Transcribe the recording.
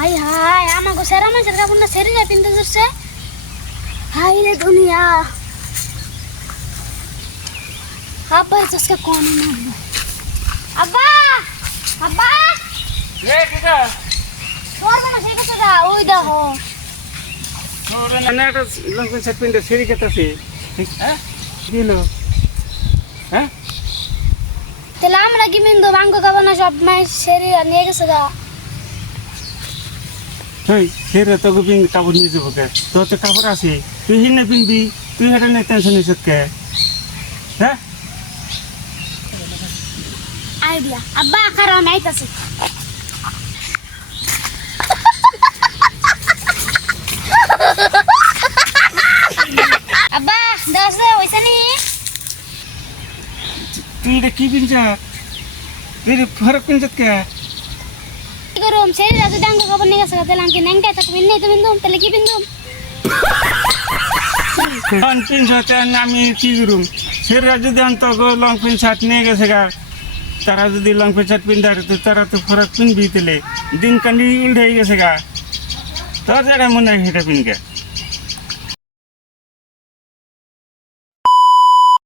High high আমাকে সেরা মানুষের কাপড় না সেরে যায় পিনতে ধরছে। হাই রে দুনিয়া। আব্বা আজকে কোন মারবো? আব্বা আব্বা রে কিটা তোর মনে সেই কথা দা ওই দেখো। তোর না একটা লঙ্কা সেট পিনতে সিঁড়ি কেটেছে। হ্যাঁ দিল হ্যাঁ তাহলে আমরা কি মিন্দু ভাঙ্গ খাবো না সব মাই সেরে নিয়ে গেছে গা। তুই সেরে তোকে পিন কাপড় নিয়ে যাবো কে? তোর তো কাপড় আছে, তুই হিনে পিনবি, তুই হেঁটে নিয়ে টেনশন নিস কে? হ্যাঁ আইডিয়া আব্বা কারো আমি আইতাছি। আব্বা দশ হইছে নি? তুই এটা কি পিনছা? তুই ফরক পিনছত কে? কি করুম সেরে রাজু ডাঙ্গ খাবার নিয়ে গেছে তাহলে আমি নেংটাই থাকবো নেই তো বিন্দুম তাহলে কি বিন্দুম? লং পিনছতে আমি কি করুম? সেরা যদি অন্ত লং পিন শার্ট নিয়ে গেছে গা, তারা যদি লং পিন শার্ট পিনতে তো তারা তো ফরক পিনবি, তাহলে দিন কান্দি উল্টে গেছে গা। তোর যারা মনে হয় সেটা পিনকে